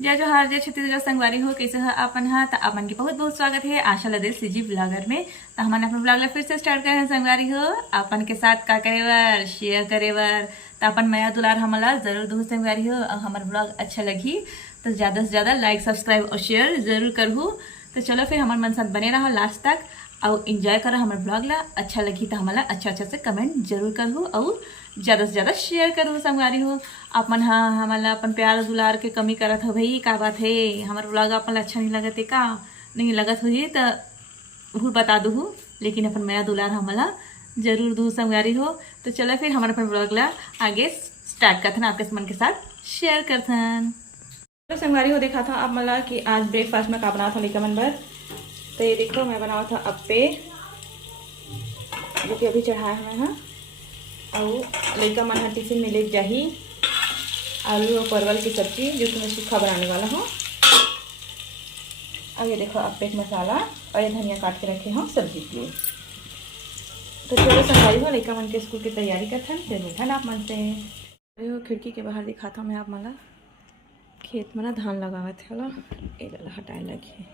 जय जोहार जय छत्तीसगढ़ संगवारी हो कैसे है अपन हा तो अपन के बहुत बहुत स्वागत है आशा लदे सीजी ब्लॉगर में। तो हमने अपने ब्लॉग फिर से स्टार्ट करे हैं संगवारी हो अपन के साथ का करे बर शेयर करे बर। तो अपन नया दुलार हमला जरूर दो संगवारी हो और हमारा ब्लॉग अच्छा लगी तो ज़्यादा से ज़्यादा लाइक सब्सक्राइब और शेयर जरूर करूँ। तो चलो फिर हमारे मन साथ बने रहो लास्ट तक और इन्जॉय करो हमारे ब्लॉग ला। अच्छा लगी तो हमारा अच्छा से कमेंट जरूर करूँ और ज़्यादा से ज़्यादा शेयर करूँ संगवारी हो। अपन हाँ हमारा अपन प्यार दुलार के कमी करत हो भाई का बात है हमारा ब्लॉग अपन अच्छा नहीं लगत है का नहीं लगत हुई तो भूल बता दूँ लेकिन अपन मेरा दुलार हमारा जरूर दूँ संगवारी हो। तो चलो फिर हमारे अपन ब्लॉग ला आगे स्टार्ट करते आपके मन के साथ शेयर करते तो संगवारी हो। देखा था आप मला कि आज ब्रेकफास्ट में का बना था लेकर मन पर। तो ये देखो मैं बनाया था अप्पे जो कि अभी चढ़ाया हुआ है और लड़का मन टिफिन में ले जाही आलू और परवल की सब्जी जो कि मैं सूखा बनाने वाला हूँ। और ये देखो अप्पे का मसाला और ये धनिया काट के रखे हूँ सब्जी के लिए। तो चलो संगवारी हो लड़का मन के स्कूल की तैयारी करते हैं फिर मिठा आप मन से खिड़की के बाहर दिखाता हूँ मैं आप मला खेत में ना धान लगावे थे वाला ये हटाए लगे।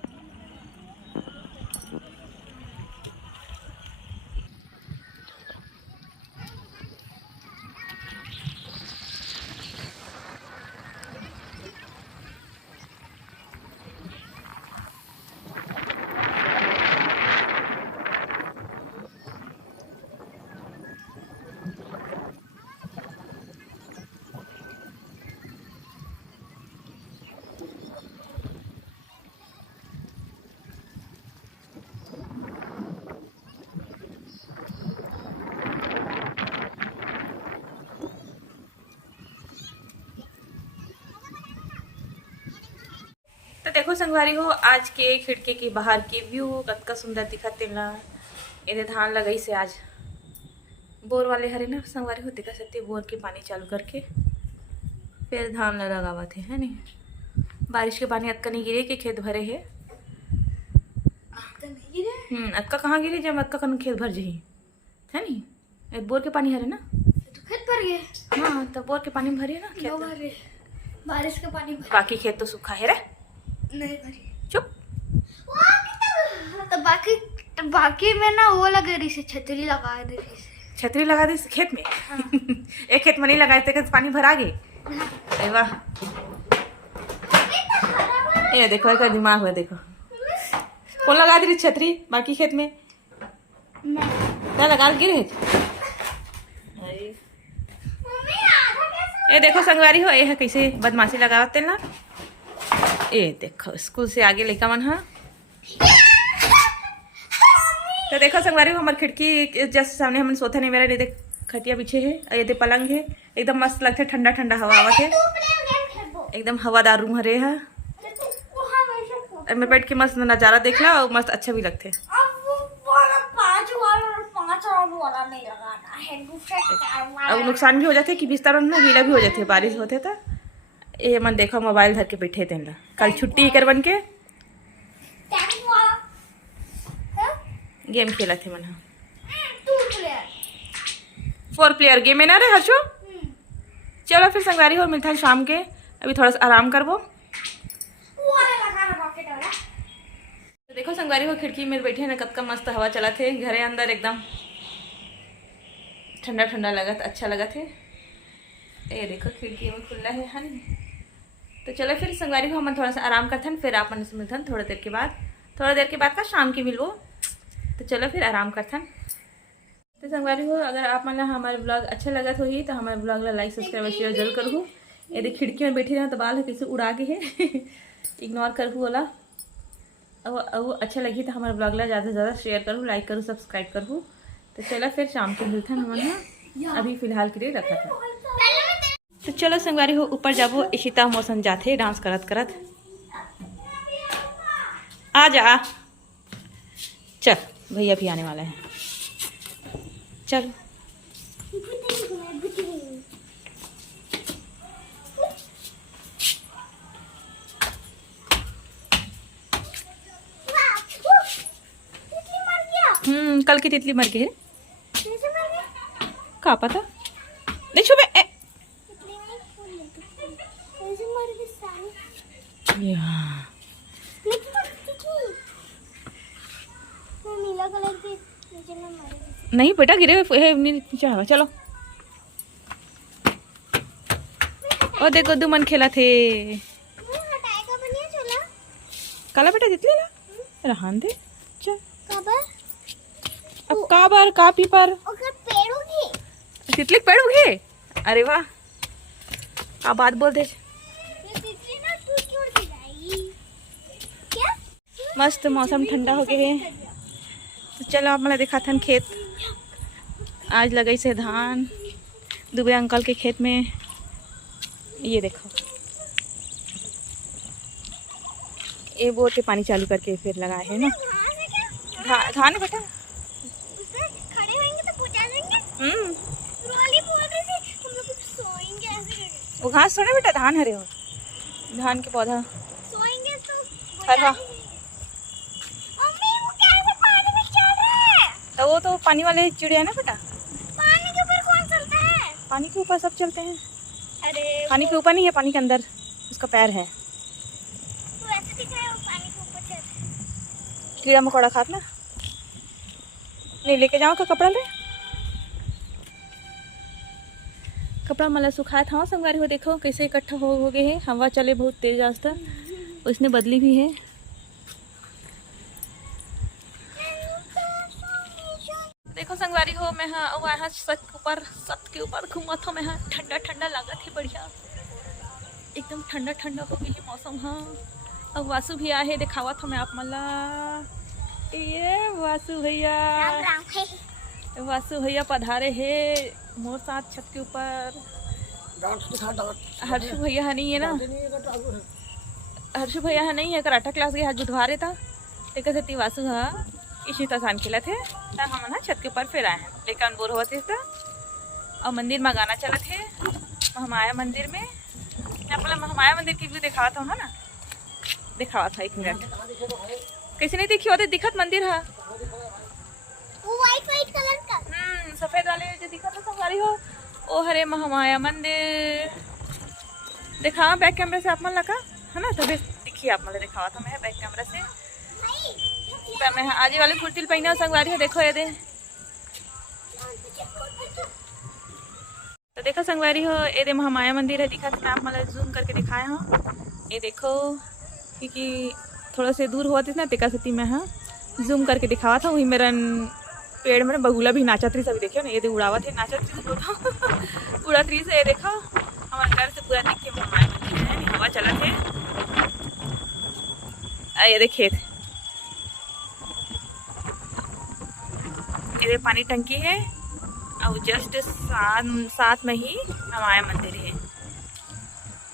तो देखो संगवारी हो आज के खिड़की के बाहर के व्यू कतका सुंदर दिखत तेला ये धान लगाई से आज बोर वाले हरे ना संगवारी हो दिखा सकते बोर के पानी चालू करके फिर धान लगावा थे है नहीं बारिश के पानी अतका नहीं गिरे कि खेत भरे है अतका कहाँ गिरे जब अतका कन खेत भर जही है नहीं बोर के पानी हरे ना तो खेत भर गए। हाँ तो बोर के पानी भरे ना खेत भरे बारिश का पानी भरे। बाकी खेत तो सूखा है रे नहीं भरी चुप। तो बाकी में ना वो लगे रही से छतरी लगा दे रही से छतरी लगा दी खेत में। हाँ। एक खेत में नहीं लगाए थे पानी भरा गए। अरे वाह ये देखो एक दिमाग है देखो कौन लगा दी रही छतरी बाकी खेत में क्या लगा गिरे। ये देखो संगवारी हो ये है कैसे बदमाशी लगाते ना ये देखो स्कूल से आगे लेकर मन है। तो देखो संगवारी हो हमारी खिड़की जस्ट सामने हम सोते नहीं मेरा देख खटिया पीछे है और ये पलंग है एकदम मस्त लगते ठंडा ठंडा हवा आवत है एकदम हवादार रूम हरे है मैं बैठ के मस्त नज़ारा देख ला और मस्त अच्छा भी लगते और नुकसान भी हो जाते कि बिस्तर में गीला भी हो जाते बारिश होते तो ये मन देखो मोबाइल धर के बैठे थे कल छुट्टी कर बन के गेम खेला थे मन 4 प्लेयर गेम है ना रे हर्षो। चलो फिर संगवारी हो मिलता है शाम के अभी थोड़ा सा आराम करबो। तो देखो संगवारी हो खिड़की में बैठे ना कब का मस्त हवा चला थे घरे अंदर एकदम ठंडा ठंडा लगत अच्छा लगा थे। ये देखो खिड़की में खुला है नहीं। तो चलो फिर संगवारी को हम थोड़ा सा आराम करते हैं फिर आप मन से मिलते हैं थोड़ा देर के बाद का शाम की मिलवो। तो चलो फिर आराम करते हैं। तो संगवारी हो अगर आप मन हमारे ब्लॉग अच्छा लगा तो ही तो हमारे ब्लॉग ला लाइक सब्सक्राइब शेयर जरूर करूँ। यदि खिड़की में बैठी रहे तो बाल है कैसे उड़ा के है इग्नोर करूँ वाला और अच्छा लगी तो हमारे ब्लॉग ला ज़्यादा से ज़्यादा शेयर करूँ लाइक करूँ सब्सक्राइब करूँ। तो चलो फिर शाम को मिलते हैं हम अभी फिलहाल के लिए रखा था। तो चलो संगवारी हो ऊपर जाबो इशिता मौसम जाते डांस करत करत आ जा चल भैया भी आने वाला है चल। कल की तितली मर गई है का पता नहीं छुपे यहाँ नीला कलर की नीचे में मारेगी। नहीं बेटा गिरे हुए नीचे आवा चलो। और देखो दुमन खेला थे हटाएगा बनिया चला काला बेटा जितले ला रहन दे चल कबर अब काबर का पीपर ओकर पेड़ उगी तितली पेड़ उगे। अरे वाह का बात बोल दे। ये तितली ना टूट जाएगी क्या। मस्त मौसम ठंडा हो गया है तो चलो आप मला दिखा थन खेत आज लगई से धान दुबे अंकल के खेत में। ये देखो ये बोर के पानी चालू करके फिर लगाए है ना धान है बेटा। खड़े होंगे तो पूजा लेंगे। रोली बोल रही थी हम लोग सोएंगे ऐसे करके। वो घास थोड़े बेटा धान हरे हो धान के पौधा सोएंगे तो हरा। मम्मी वो कैसे पानी में चल रहा है। तो वो तो पानी वाले चिड़िया ना बेटा। पानी के ऊपर कौन चलता है। पानी के ऊपर सब चलते हैं। अरे पानी के ऊपर नहीं है पानी के अंदर उसका पैर है। वो ऐसे दिख रहा है वो पानी के ऊपर चल। कीड़ा मकोड़ा खात ना नहीं लेके जाओ का कपड़ा ले कपड़ा मला सुखाया था संगवारी हो। देखो कैसे इकट्ठा हो गए हैं हवा चले बहुत तेज आज तक उसने बदली भी है। देखो संगवारी हो मैं वहाँ सत के ऊपर घूमा था मैं ठंडा ठंडा लगा थी बढ़िया एकदम ठंडा ठंडा हो गई है मौसम। हाँ अब वासु भी आए दिखावा था मैं आप मला ये वासु भैया पधारे है मोर साथ छत के ऊपर। हर्षु भैया नहीं है ना हर्षु भैया नहीं है कराटा क्लास गए आज बुधवार था ठीक है वासु हाँ इसी तसान खेला थे तब हम ना छत के ऊपर फिर आए हैं लेकिन बोर हुआ थे और मंदिर में गाना चला थे महामाया मंदिर में अपना महामाया मंदिर की व्यू दिखावा था ना दिखावा था 1 मिनट कैसे नहीं देखी होते दिखत मंदिर है वो वाइट कलर का सफेद वाले जो दिखा था सवारी हो ओ हरे महामाया मंदिर दिखा बैक कैमरे से आप मन लगा है ना तभी दिखी आप मतलब दिखावा था मैं बैक कैमरा से। तो मैं आजे वाले कुर्ती पहना संगवारी हो देखो ये दे तो देखो संगवारी हो ये दे महामाया मंदिर है दिखा था आप मतलब जूम करके दिखाया हूँ। ये देखो क्योंकि थोड़ा से दूर हुआ थी ना टिका सती में हाँ जूम करके दिखावा था वही मेरा पेड़ में बगुला भी नाचत रही सभी देखियो ना ये उड़ावा थे नाचत रही उड़ा रही से ये देखो हमारे घर से पूरा दिख के महामाया मंदिर है हवा चला थे ये देख खेत ये पानी टंकी है और जस्ट साथ में ही महामाया मंदिर है।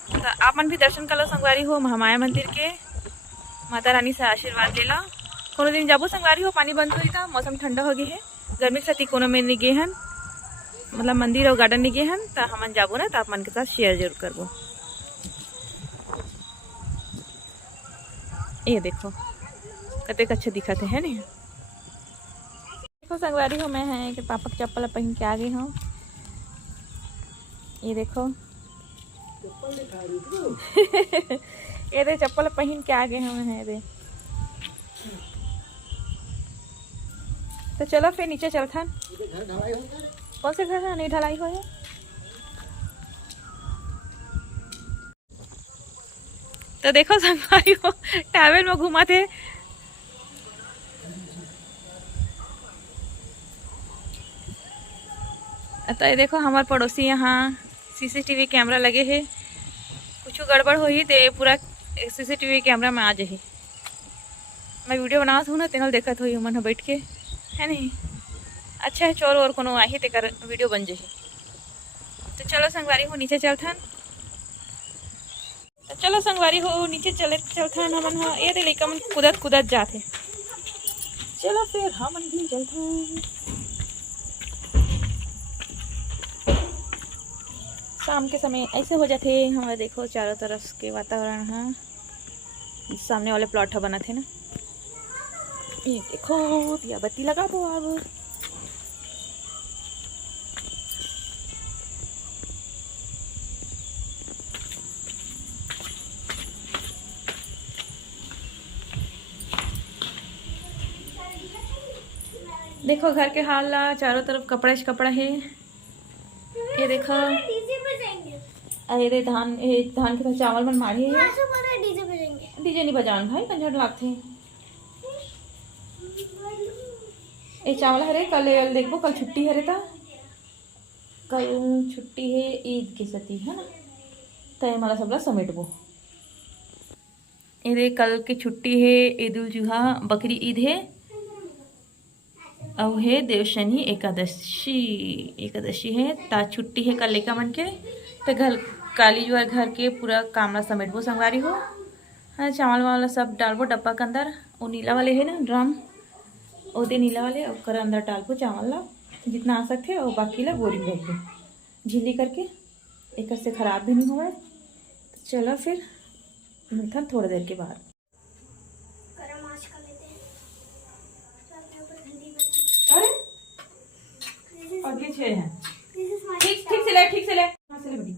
तो आप मन भी दर्शन कर लो संगवारी हो महामाया मंदिर के माता रानी से आशीर्वाद ले लो। कोनो दिन जाबो संगवारी हो पानी बंद हुई था मौसम ठंडा हो गई है गर्मी के साथ कोनो में नहीं गए हन मतलब मंदिर और गार्डन नहीं गए हन तो हम जाबो ना तो आप मन के साथ शेयर जरूर करबो। ये देखो कते अच्छे दिखते है नहीं। देखो संगवारी हो मैं है कि पापा की चप्पल पहन के आ गई हूँ। ये देखो ये दे चप्पल पहन के आ गए हम है दे तो चलो फिर नीचे चलता कौन से घर है नहीं ढलाई हो है। तो देखो संगवारी हो ट्रैवल में घुमा थे तो ये देखो हमारे पड़ोसी यहाँ सीसीटीवी कैमरा लगे है कुछ गड़बड़ हो ही तो पूरा सीसीटीवी कैमरा में आ जाए मैं वीडियो बनावत हूँ ना तेनल देखत हुई मन बैठ के है नहीं अच्छा है चोर और कोनो आई तेकर वीडियो बन जाए। तो चलो संगवारी हो नीचे चलथन तो चलो संगवारी हो नीचे चलथन हमन हाँ ये लड़का मन कूदत जाते चलो फिर हमन भी चलथन। शाम के समय ऐसे हो जाते हमारे देखो चारों तरफ के वातावरण हाँ सामने वाले प्लॉट बना थे ना ये देखो दिया बत्ती लगा दो अब देखो घर के हाल ला, चारों तरफ कपड़ा ही कपड़ा है। ये देखो, डीजे बजाएंगे। अरे धान के साथ चावल मन मारे है। डीजे बजाएंगे। डीजे नहीं बजान भाई, कंजर लागते। ये चावल हरे कल देखबो, कल छुट्टी हरे था, कल छुट्टी है ईद के सती है ना, तो मला सबला समेटबो। ये कल की छुट्टी है, ईद उल जुहा बकरी ईद है, और है देवशनी एकादशी है, ता छुट्टी है कल लेका मन के। तो घर काली जुआर घर के पूरा कामला समेटबो संगवारी हो। हाँ, चावल वाला सब डालबो डब्बा के अंदर, वो नीला वाले है ना ड्रम, ओदे नीला वाले और अंदर डालबो चावल ला जितना आ सकते, और बाकी ला बोरी में रख दो झिल्ली करके, एक से खराब भी नहीं हुआ। तो चलो फिर मिलता थोड़ी देर के बाद। गरम आंच कर लेते हैं। अरे और ये 6 हैं। This is my ठीक से ले, ठीक से ले, हाँ से ले बेटी।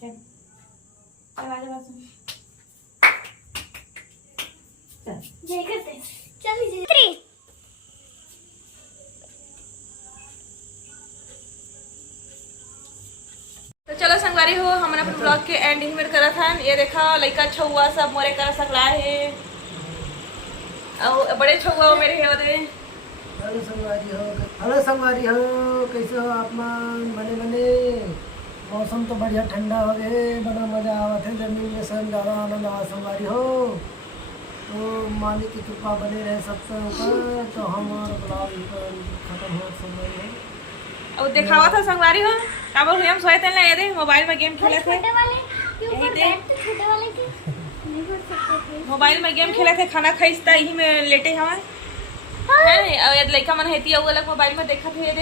चल चल आजा बस। चल जय करते हैं। चल लीजिए। 3 तो चलो संगवारी हो, हमने अपने ब्लॉग के एंडिंग में करा था। ये देखा लड़का छुआ सब मोरे कर सकला है, और बड़े छुआ मेरे है ओदे। हेलो संगवारी हो, कैसे हो आप मन? बने मौसम तो बढ़िया ठंडा हो गए, बड़ा मजा आवत है, जमीन में सब ज़्यादा आनंद आवा संगवारी हो। तो मालिक की कृपा बने रहे सबके ऊपर, तो हमारा ब्लॉग खत्म हो संगवारी हो। और दिखावा था संगवारी हो, का बोल हम सोए थे ना, ये दे मोबाइल में गेम खेले थे, छोटे वाले क्यों यही कर थे। बैठ छोटे वाले की नहीं कर सकते थे। मोबाइल में गेम खेले थे, खाना खाइस्ता यही में लेटे हवा है। और ये लड़का मन हेती वो अलग मोबाइल में देखा थे, ये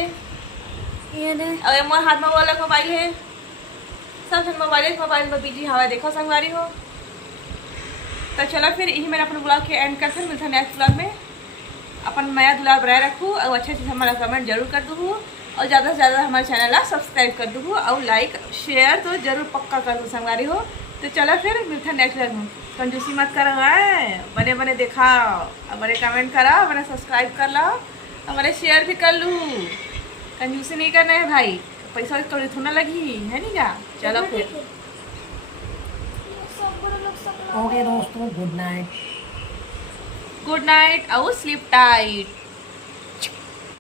दे और ये मोर हाथ में वो अलग मोबाइल है, सब जन मोबाइल में बिजी हवा। देखो संगवारी हो, तो चलो फिर यही मैंने अपने ब्लॉग के एंड कर फिर मिलता नेक्स्ट ब्लॉग में। अपन नया दुलार बनाए रखूँ, और अच्छे से हमारा कमेंट जरूर कर दूँ, और ज़्यादा से ज़्यादा हमारे चैनल ला सब्सक्राइब कर दूँ, और लाइक शेयर तो जरूर पक्का कर दूँ संगवारी हो। तो चलो फिर मिलता नेक्स्ट ब्लॉग में। कंजूसी मत करो है, बने बने देखा, हमारे कमेंट करा, हमारे सब्सक्राइब कर लो, हमारे शेयर भी कर लूँ। कंजूसी नहीं करना है भाई, पैसा थोड़ी थोड़ा लगी है नहीं क्या। चलो फिर ओके दोस्तों, गुड नाइट। गुड नाइट और स्लीप टाइट।